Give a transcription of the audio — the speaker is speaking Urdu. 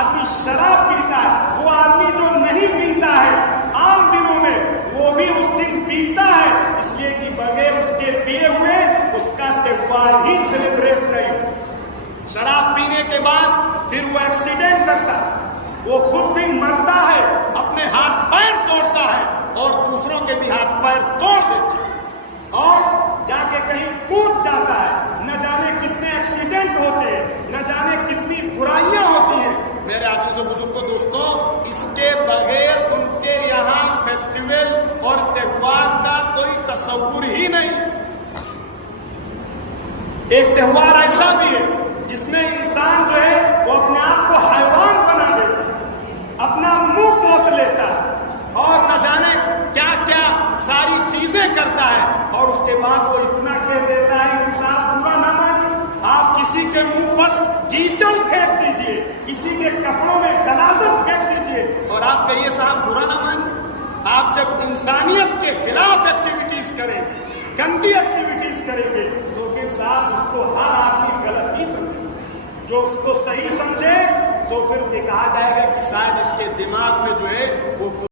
آدمی شراب پیتا ہے، وہ آدمی جو نہیں پیتا ہے عام دنوں میں وہ بھی اس دن پیتا ہے، اس لیے کہ بغیر اس کے پیے ہوئے اس کا تہوار ہی سیلیبریٹ نہیں۔ شراب پینے کے بعد پھر وہ ایکسیڈنٹ کرتا ہے، وہ خود بھی مرتا ہے، اپنے ہاتھ پیر توڑتا ہے اور دوسروں کے بھی ہاتھ پیر توڑ دیتا ہے، اور جا کے کہیں کود جاتا ہے۔ نہ جانے کتنے ایکسیڈنٹ ہوتے ہیں، نہ جانے کتنی برائیاں ہوتی ہیں۔ میرے عزیز و بزرگوں دوستوں، اس کے بغیر ان کے یہاں فیسٹیول اور تہوار کا کوئی تصور ہی نہیں۔ ایک تہوار ایسا بھی ہے جس میں انسان جو ہے وہ اپنے آپ کو حیوان بنا دیتا ہے، اپنا منہ پوت لیتا ہے اور نہ جانے کیا کیا ساری چیزیں کرتا ہے، اور اس کے بعد وہ اتنا کہہ دیتا ہے کہ صاحب برا نہ مانیں، آپ کسی کے منہ پر کیچڑ پھینک دیجئے، کسی کے کپڑوں میں غلاظت پھینک دیجئے اور آپ کہیے صاحب برا نہ مانیں۔ آپ جب انسانیت کے خلاف ایکٹیویٹیز کریں گے، گندی ایکٹیویٹیز کریں گے، تو پھر صاحب اس کو ہر آدمی غلط ہی سمجھے، جو اس کو صحیح سمجھے تو پھر یہ کہا جائے گا کہ شاید اس کے دماغ میں جو ہے وہ